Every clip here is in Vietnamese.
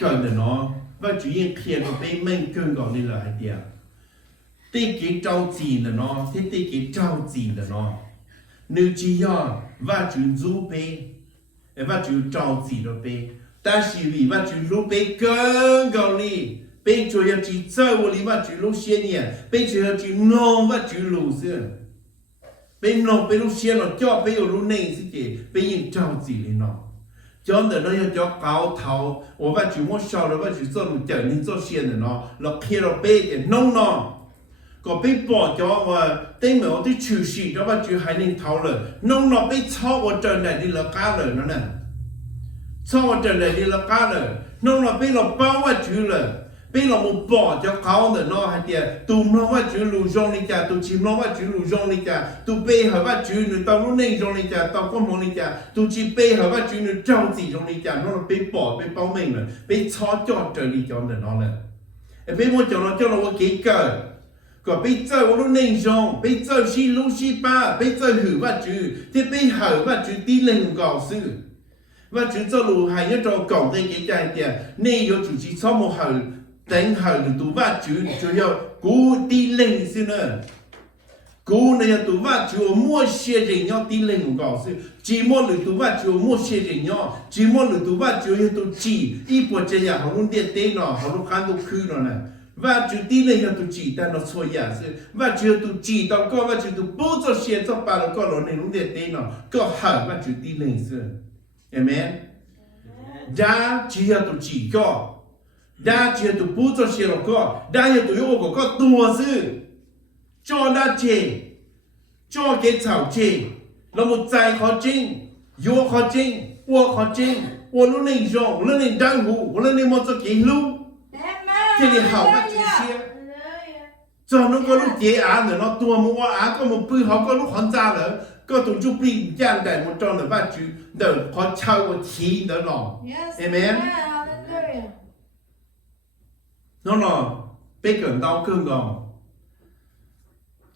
cần là nó và chủ yên kia nó bị mình cơn gọi đi là hai điểm tí cái trâu gì là nó thế tí cái trâu gì là nó nếu chỉ do và chủ du bê và chủ trâu gì đó bê ta chỉ vì và chủ lu bê cơn gọi đi bê chủ yếu chỉ chơi vô lý và chủ lu xe nhỉ bê chủ yếu chỉ nông và chủ lu xưa bê nông bê lu xe nó cho bê lu này xí kì bê yên trâu gì lên nó cho nên nó cho cao thầu, và chủ mua sau đó và chủ做路整你做线的呢，了开了背的弄呢，个被bỏ cho và tên mình tôi trừ sĩ đó và chủ hay nên thầu rồi, nông nó bị cho vào trận này đi là cá rồi nó nè, cho vào trận này đi là cá rồi, nông nó bị nó bao vào chủ rồi, bị nó một bỏ cho cao rồi nó hay tiệt, tụm nó vào chủ lù rong đi cha, tụm chim nó vào chủ lù rong đi cha, tụm bê hở vào chủ người tao lúc này rong đi cha, tao có mong đi cha, tụm chỉ bê hở vào chủ người trâu gì rong đi cha, nó bị bỏ bị bao mình rồi, bị cho trời đi cho nó rồi, bị mua cho nó cái cờ, còn bị chơi lúc này rong, bị chơi xí lú xí ba, bị chơi hử vào chủ, thì bị hở vào chủ tí lên gạo sư, và chủ cho lù hay nhất cho cổng đây cái trái tiệt, này có chủ chỉ cho một hở đánh hở được tụ vắt chủ yếu cú đi lên xí nữa cú này tụ vắt chủ mua xe gì nhau đi lên cũng搞事chỉ mua được tụ vắt chủ mua xe gì nhau chỉ mua được tụ vắt chủ yếu tụ chỉ ít bộ chơi nhà họ luôn điện tên nó họ luôn khăn tụ khư nó nè và chủ đi lên tụ chỉ ta nó xôi nhà sự và chủ tụ chỉ tao có và chủ tụ bố cho xe cho bà nó có nó này luôn điện tên nó có hở và chủ đi lên sự amen đã chỉ là tụ chỉ có đa chia tụ bút cho xe có đa chia tụ yêu có tua sư cho đa chê cho cái chảo chê là một trái khó chinh yêu khó chinh ua khó chinh ua lúc này rong lúc này đang hú lúc này một cái lúc thì để hảo các chị xe cho nó có lúc chế án nữa nó tua mua án có một bữa họ có lúc hắn ra nữa có tụ chụp đi gian đại một tròn nữa và chữ đỡ khó chào một khí nữa nó amen nó bây giờ đau cơn gòn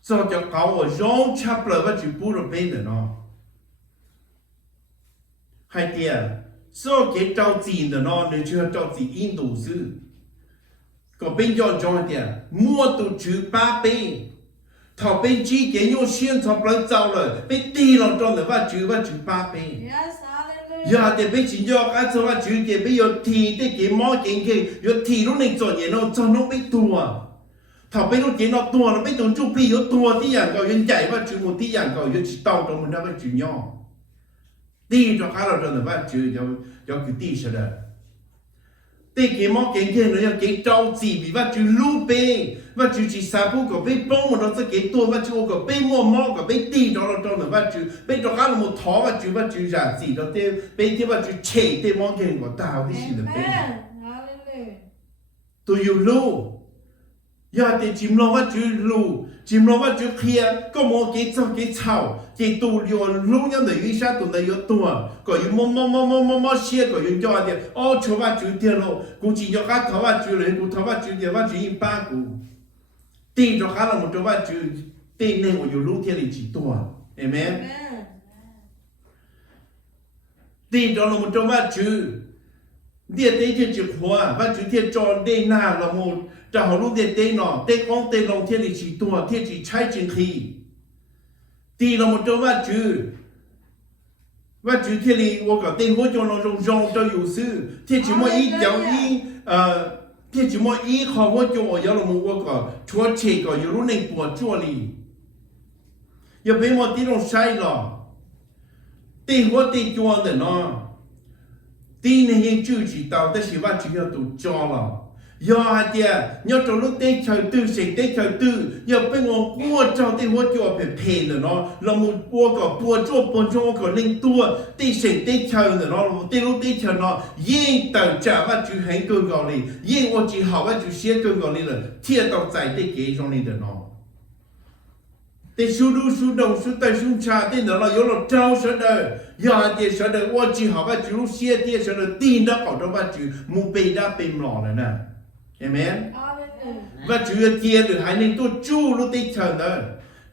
cho cậu ở rong chắp lại và chịu bù rồi bên nữa nó hay tiệt so cái trâu gì nữa nó nếu chưa trâu gì in đủ sư còn bên cho tiệt mua tụ chữ ba bên thọ bên chi cái nhau xuyên chắp lại trâu rồi bên đi lòng trâu nữa và chữ ba bên giờ thì bây giờ cái chỗ mà chữ cái bây giờ thì cái mỏ cái giờ thì lúc này做嘢nó cho nó bị tua thằng bây lúc nó tua nó bị tuần chụp bây giờ tua thì dạng gọi nhân chạy và chữ một thì dạng gọi giờ chỉ tao trong mình đã phải chữ nhau đi cho khá là rồi và chữ cho cái đi sao đó cái mỏ cái nó là cái trâu gì bị và chữ lu bê và chữ chỉ sao cũng có bê bông mà nó sẽ cái tua và chữ có bê mua mỏ có bê đi cho nó trong là và chữ bê cho khá là một thó và chữ giả gì đó thế bê thế và chữ chế thế mỏ cái của tao cái gì là bê tôi yêu lu giờ thì chim lo và chữ lu chim lo và chữ kia có một cái chảo cái tụ liệu lu nhau để ý sao tụi này yêu tua có yêu mò xe có yêu cho thì ô cho và chữ tiền lo cũng chỉ cho các tháo và chữเลยcũng tháo và chữ tiền và chữ in ba cũngตีcho khá là một chỗ ba chữตีnên của yêu lu thiên thì chỉ tua amenตีcho là một chỗ ba chữ điện tế thì chữ hoa và chữ thiên cho đây na là một cho họ lúc điện tế nó tế con tế lòng thiên thì chỉ tua thiên chỉ trái chính khíตีlà một chỗ ba chữ và chữ thiên thì tôi có tên hỗ cho nó rong cho yêu sư thiên chỉ mỗi ý giáo ý thiên chỉ mỗi ý họ hỗ cho ở giáo là một tôi có chúa chế có yêu lúc này của chúa li giờ bây một tí nó sai rồi tên hỗ tên chúa để nó tí này hiện chữ chỉ taoแต่是ว่าchữ要读教了giờ hai tia nhớ trong lúc tết trời tư sinh tết trời tư giờ bên ngọn cua trong tết hoa chùa phải phê nữa nó là một cua có cua chua có linh tua tết sinh tết trời nữa nó tết lúc tết trời nó yên tờ trả và chữ hành cơn gọi đi yên我只好và chữ xe cơn gọi đi là thiệt tao giải tết kế trong này nữa nó tết su đồng su tây su trà tết nữa là yếu là trao sợ đời giờ hai tia sợ đời 我只好và chữ lúc xe tia sợ đời tin đó có trong và chữ mu bê đa bê mỏ này nè amen và chữ kia được hai nên tôi chu lúc tết trời đó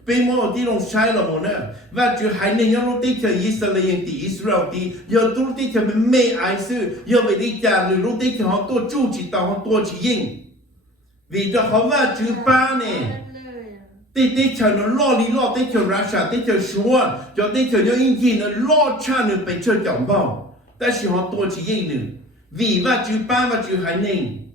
bây mô tí lòng sai là một nữa và chú hãy nên nhớ lúc tí chờ Israel tí Israel tí giờ lúc tí chờ mình mê ai sư giờ về đi trả lúc tí chờ họ tôi chú chỉ tao họ tôi chỉ yên vì cho họ và chú ba nè tí chờ nó lo lý lo tí chờ ra sản tí chờ xua cho tí chờ nhớ yên gì nó lo cha nữa phải chờ chồng bao ta chỉ họ tôi chỉ yên nữa vì và chú ba và chú hãy nên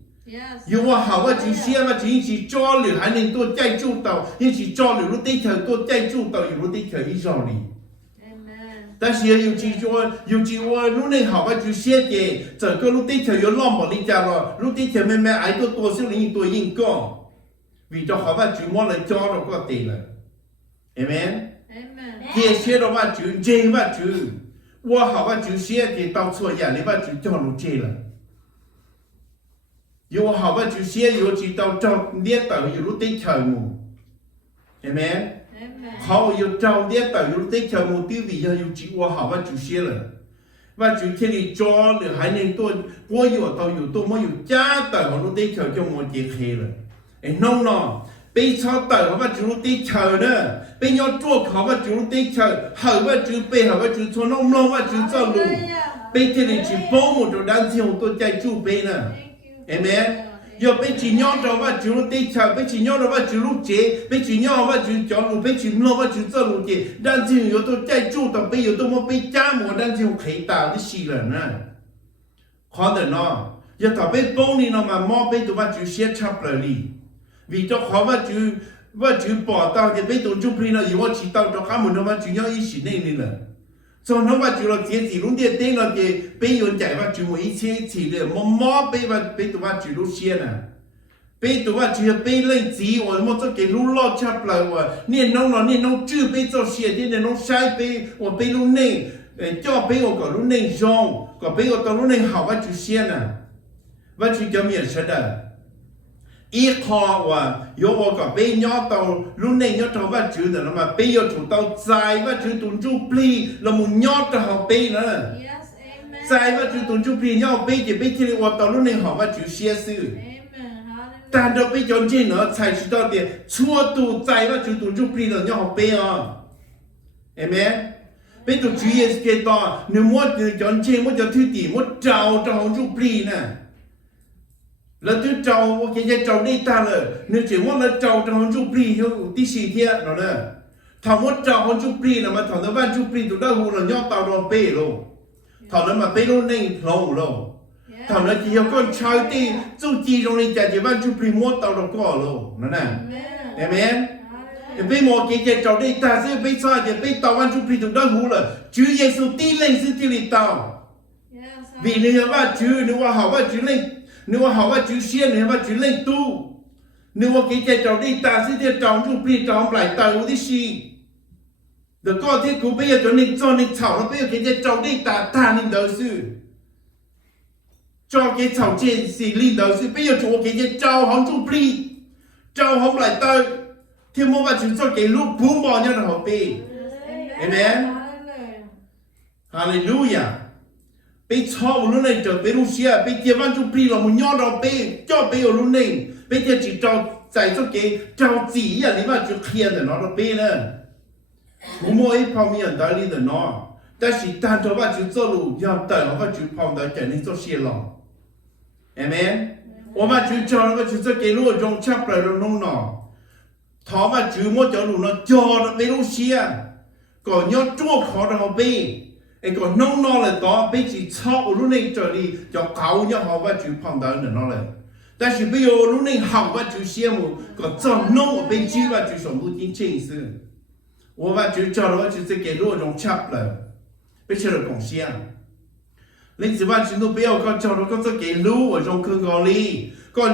dùว่าเขาว่าจีเสียว่าจีจีจ่อหรือหาหนึ่งตัวใจจู่เต่ายังจีจ่อหรือรู้ตีเธอตัวใจจู่เต่าอยู่รู้ตีเธออีจ่อลีแต่เสียอยู่จีจ่ออยู่จีว่ารู้ในเขาว่าจีเสียเจเจอก็รู้ตีเธออยู่ล้อมบอกลิจ่าหรอรู้ตีเธอแม่ไอ้ตัวสิ่งนี้ตัวยิ่งก็วิจารเขาว่าจีมั่วเลยจ่อเราก็ตีเลยเอเมนเจเสียเราว่าจีเจว่าจีว่าเขาว่าจีเสียเจ到错อย่างนี้ว่าจีจ่อรู้เจเลยอยู่หาว่าจุเสียอยู่จีเตาเจ้าเลี้ยเต่าอยู่รู้ติ๊กเฉยมูเห็นไหมเขาอยู่เจ้าเลี้ยเต่าอยู่รู้ติ๊กเฉยมูที่วิญญาณอยู่จีว่าหาว่าจุเสียเลยว่าจุที่นี่จอหรือหายในตัวว่าอยู่เต่าอยู่ตัวมันอยู่จ้าเต่าของรู้ติ๊กเฉยจงมันเจเคเลยไอ้น้องน้องไปชอบเต่าเขาว่าจุรู้ติ๊กเฉยเนอะไปยอดตัวเขาว่าจุรู้ติ๊กเฉยหาว่าจุไปหาว่าจุชวนน้องน้องว่าจุเจ้าลูไปที่นี่จีป้องหมดตัวด้านที่ของตัวใจจูไปน่ะAmen. Giờ bây chỉ nhau đó và chú lúc tết chờ, bây chỉ nhau đó và chú lúc chế, bây chỉ nhau và chú cho lúc bây chỉ lo và chú cho lúc chế, đang chỉ有tôi chạy chú tao bây giờ tôi muốn bây cha mua đang chỉ khởi tạo cái gì rồi nè, khó được nó, giờ tao bây bông đi nó mà mò bây tôi và chú xét chấp lại đi, vì cho khó và chú bỏ tao thì bây tôi chú phi nó giờ chỉ tao cho khám một nó và chú nhau ý xin này đi là. cho nó và chú là chỉ lúc tiền tiền là thì bây giờ chạy và chú mấy chế chỉ để mò bây tụi và chú lúc xe nè bây tụi và chú bây lên gì và một số cái lúc lo chấp lại và nên nó chưa bây giờ xe thì nên nó sai bây và bây lúc này cho bây giờ có lúc này rong có bây giờ tao lúc này học và chú xe nè và chú cho miễn sao đó ý khó và yếu có bây nhỏ tàu lúc này nhỏ tàu và chú nữa mà bây giờ chủ tàu dài và chú tuần chú pli là một nhỏ tàu học bây nữa dài và chú tuần chú pli nhỏ bây thì bây thì và tàu lúc này học và chú xe sư ta đâu bây giờ trên nữa chạy chú tàu thì chua tu dài và chú tuần chú pli là nhỏ học bây à amen bây tụi chú yes cái to nếu muốn chọn trên muốn cho thứ tỷ muốn trào trong chú pli nè là tôi trâu cái trâu đi ta là nếu chỉ muốn là trâu trong chú pli theo tí xì thiệt nó nè thằng muốn trâu trong chú pli là mà thằng nó van chú pli tụi đó là nhóc tàu đồ bê luôn thằng nó mà bê luôn nên lâu luôn thằng nó chỉ có con trai tí chú chi trong này chạy chỉ van chú pli mua tàu đồ cỏ luôn nó nè amen bây một cái trâu đi ta sẽ bây sao thì bây tàu van chú pli tụi đó là Chúa Giêsu tí lên sư tí lên tàu vì nếu mà Chúa nếu mà họ mà Chúa lên nếu mà họ và chú xuyên nếu mà chú lên tu nếu mà cái trâu đi ta sẽ theo trâu chú pli trâu lại tàu đi xí được có thế cũng bây giờ cho nên chảo nó bây giờ cái trâu đi ta lên đầu sư cho cái chảo trên xí lên đầu sư bây giờ chú cái trâu không chú pli trâu không lại tàu thì mua mà chú cho cái lúc bún bò nhau là họ bê amen hallelujah bây giờ lúc này trở về Russia bây giờ văn chung pli là một nhóm đó bây cho bây giờ lúc này bây giờ chỉ cho giải cho cái trao chỉ à nếu mà chú khiên để nó bây nữa mua ấy phong miệng đó đi để nó ta chỉ tan cho bạn chú做路要等và chú phong đó trở nên cho xe lòng amen 我们chú cho nó chú cho cái路trong chấp lại nó nó thọ mà chú mua cho路nó cho nó về Russia còn nhớ chua khó đó bâyไอ้ก็น้องนอเลยต่อไปจีชอบรู้ในจอดีจะเขาเนี่ยเขาว่าจูพังดาวเนี่ยนอเลยแต่是ไป有รู้ในเขาว่าจู羡慕ก็จะน้องไปจีว่าจูสมบูรณ์จริงๆ是我ว่าจูจอว่าจูจะ给路中插了ไปเชื่อของเสียง你只ว่าจู不要ก็จอก็จะ给路我中คือกอลีก็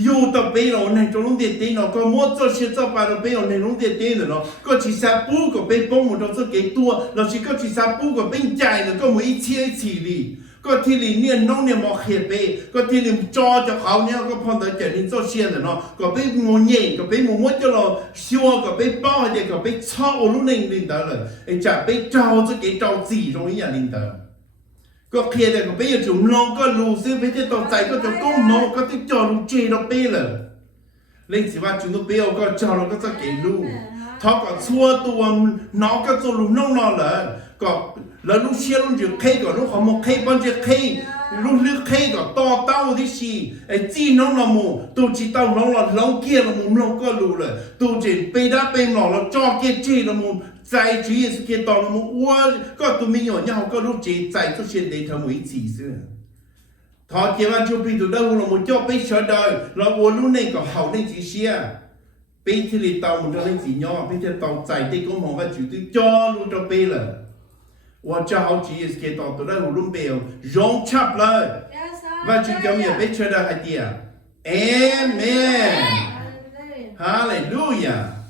อยู่ต่อไปเราในตรงนู้นเด็ดๆเราก็มั่ว做些做ไปเราไปเราในตรงเด็ดๆเราก็ที่ซาปูก็ไปป้องหมดเราจะเก็บตัวเราที่ก็ที่ซาปูก็เป็นใจเราก็มือเชี่ยฉี่ดีก็ที่ลีเนี่ยน้องเนี่ยมองเห็นไปก็ที่ลีจอจะเขาเนี่ยก็พอแต่เจริญ做些เนาะก็ไปงูเย่ก็ไปหมู่มั่วจะเราชัวก็ไปป้องเด็กก็ไปชอบรู้ในลินเตอร์เลยไอ้จะไปเจ้าจะเก็บเจ้าจีตรงนี้อย่างลินเตอร์ก็เคลียร์แต่ก็ไปอยู่จุ่มลงก็รู้ซื้อไปที่ตกใจก็จะก้มมองก็ที่จอรู้เจเราไปเลยเล่นสิว่าจุ่มตัวเปรี้ยวก็จอเราก็จะเกลู thọ có xua tua nó có cho lúc nông nó là lúc xia lúc chữ khay có lúc họ một khay bao nhiêu khay lúc nước khay có to tao thì gì chi nông là mù tôi chỉ tao nông là lâu kia là mù lâu có lù rồi tôi chỉ bây đã bây nó là cho kia chi là mù giải chỉ là kia tao là mù có tụi mình nhỏ nhau có lúc chỉ giải cho chuyện để thằng mấy chỉ xưa thọ kia mà chụp hình đâu là một cho bây giờ đời là lúc này có hậu này chỉ xia bây thì tao một trong những gì nhỏ bây giờ tao giải thì cũng không phải chịu tôi cho luôn cho bây là 我只好只是给到都在路边用插了，我就叫你别吃的海底啊，Amen，哈利路亚。